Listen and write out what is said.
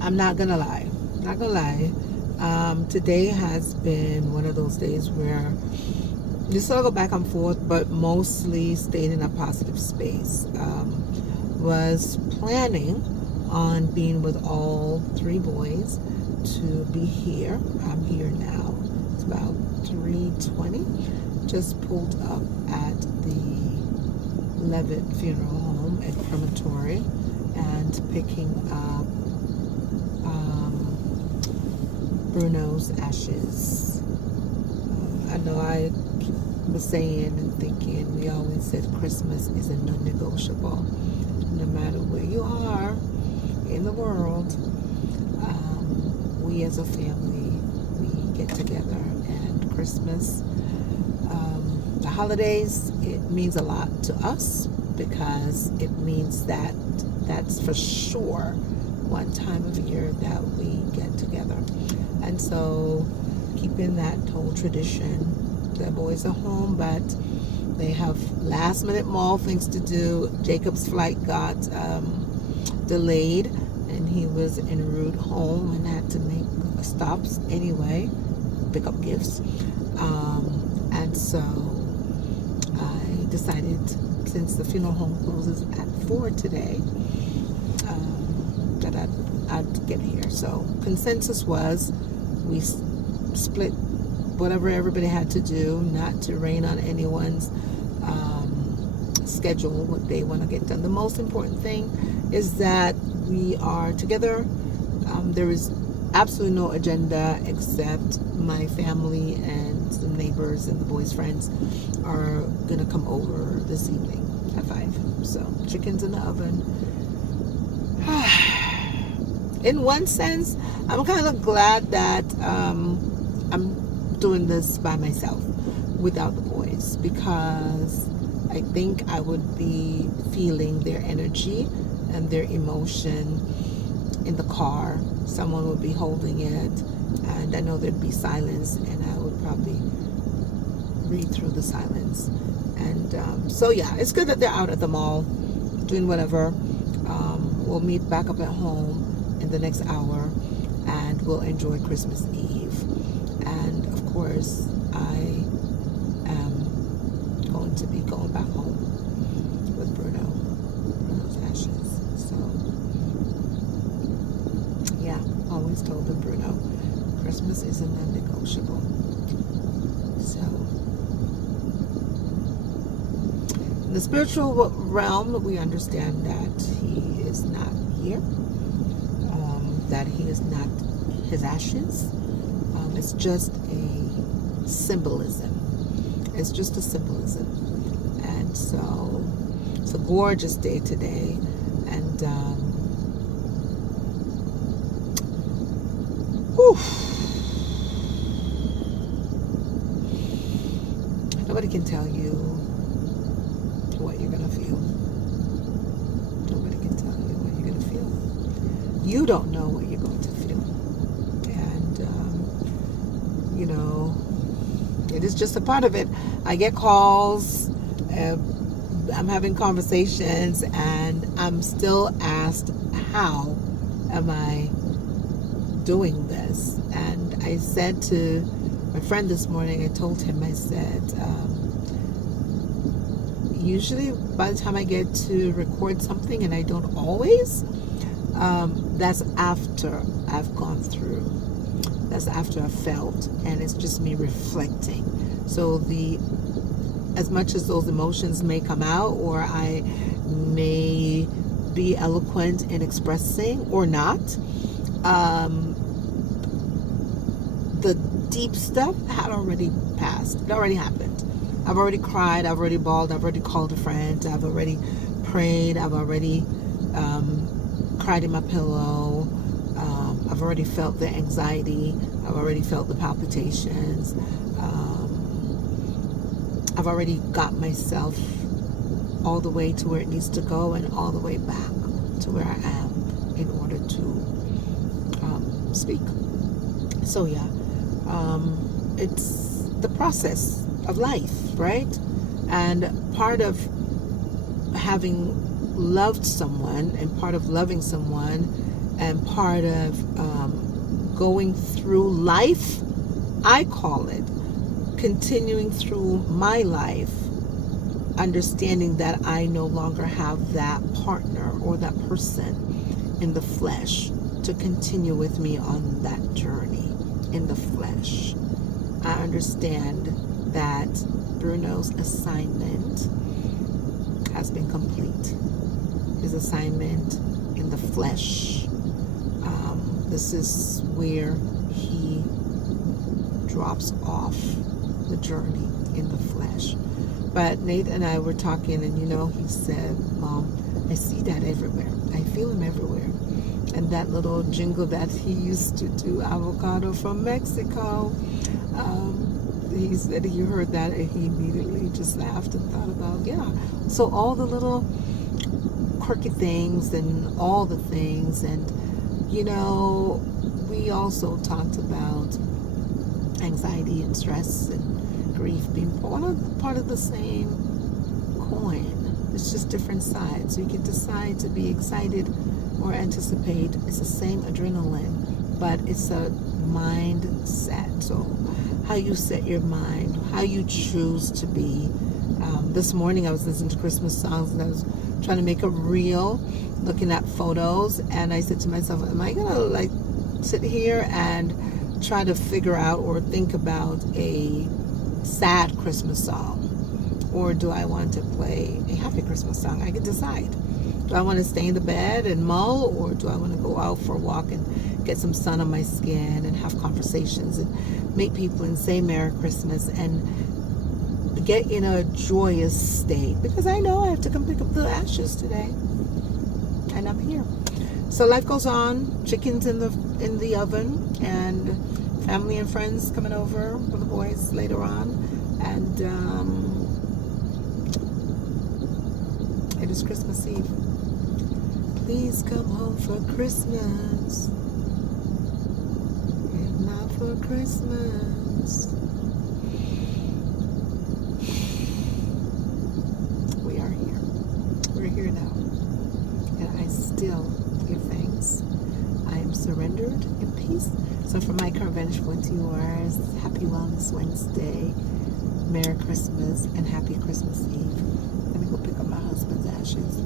I'm not gonna lie. Not gonna lie. Today has been one of those days where you sort of go back and forth, but mostly stayed in a positive space. Was planning on being with all three boys to be here. I'm here now. It's about 3:20. Just pulled up at the Levitt Funeral Home at Crematory and picking up Bruno's ashes. I know I was saying and thinking, we always said Christmas is a non-negotiable. No matter where you are in the world, we as a family, we get together, and Christmas, the holidays, it means a lot to us because it means that that's for sure one time of year that we get together. And so keeping that whole tradition, the boys are home, but they have last minute mall things to do. Jacob's flight got delayed, and he was en route home and had to make stops anyway, pick up gifts. And so I decided, since the funeral home closes at 4 today, that I'd get here. So consensus was we split whatever everybody had to do, not to rain on anyone's schedule, what they want to get done. The most important thing is that we are together. There is absolutely no agenda except my family and some neighbors and the boys' friends are gonna come over this evening at 5. So chicken's in the oven. In one sense, I'm kind of glad that I'm doing this by myself without the boys, because I think I would be feeling their energy and their emotion in the car. Someone would be holding it, and I know there'd be silence, and I would probably read through the silence. And so yeah, it's good that they're out at the mall doing whatever. We'll meet back up at home in the next hour, and we'll enjoy Christmas Eve. And of course, I am going to be going back home with Bruno's ashes. So yeah, always told him, Bruno, Christmas is a non-negotiable. So in the spiritual realm, we understand that he is not here, that he is not his ashes. It's just a symbolism. It's just a symbolism. And so it's a gorgeous day today. And nobody can tell you what you're gonna feel. Nobody can tell you what you're gonna feel. You don't know what you're going to feel. And you know, it is just a part of it. I get calls, I'm having conversations, and I'm still asked, how am I doing this? And I said to my friend this morning, I told him, I said, usually by the time I get to record something, and I don't always, that's after I've gone through. That's after I've felt, and it's just me reflecting. So as much as those emotions may come out, or I may be eloquent in expressing or not, the deep stuff had already passed. It already happened. I've already cried. I've already bawled. I've already called a friend. I've already prayed. I've already cried in my pillow. I've already felt the anxiety. I've already felt the palpitations. I've already got myself all the way to where it needs to go, and all the way back to where I am in order to speak. So yeah, it's the process of life, right? And part of having loved someone, and part of loving someone, and part of going through life, I call it continuing through my life, understanding that I no longer have that partner or that person in the flesh to continue with me on that journey in the flesh. I understand that Bruno's assignment has been complete. His assignment in the flesh. This is where he drops off the journey in the flesh. But Nate and I were talking, and he said, Mom, I see that everywhere. I feel him everywhere. And that little jingle that he used to do, avocado from Mexico, he said he heard that and he immediately just laughed and thought about, so all the little quirky things and all the things. And we also talked about anxiety and stress and grief being part of the same coin. It's just different sides. So you can decide to be excited or anticipate. It's the same adrenaline, but it's a mindset. So how you set your mind, how you choose to be. This morning I was listening to Christmas songs and I was trying to make a reel, looking at photos, and I said to myself, am I gonna sit here and try to figure out or think about a sad Christmas song, or do I want to play a happy Christmas song? I can decide. Do I want to stay in the bed and mull, or do I want to go out for a walk and get some sun on my skin and have conversations and meet people and say Merry Christmas and get in a joyous state? Because I know I have to come pick up the ashes today, and I'm here. So life goes on. Chickens in the oven, and family and friends coming over for the boys later on, and it is Christmas Eve. Please come home for Christmas, if not for Christmas. We are here. We're here now, and I still give thanks. I am surrendered in peace. So from my current vantage point to yours, happy Wellness Wednesday, Merry Christmas, and happy Christmas Eve. Let me go pick up my husband's ashes.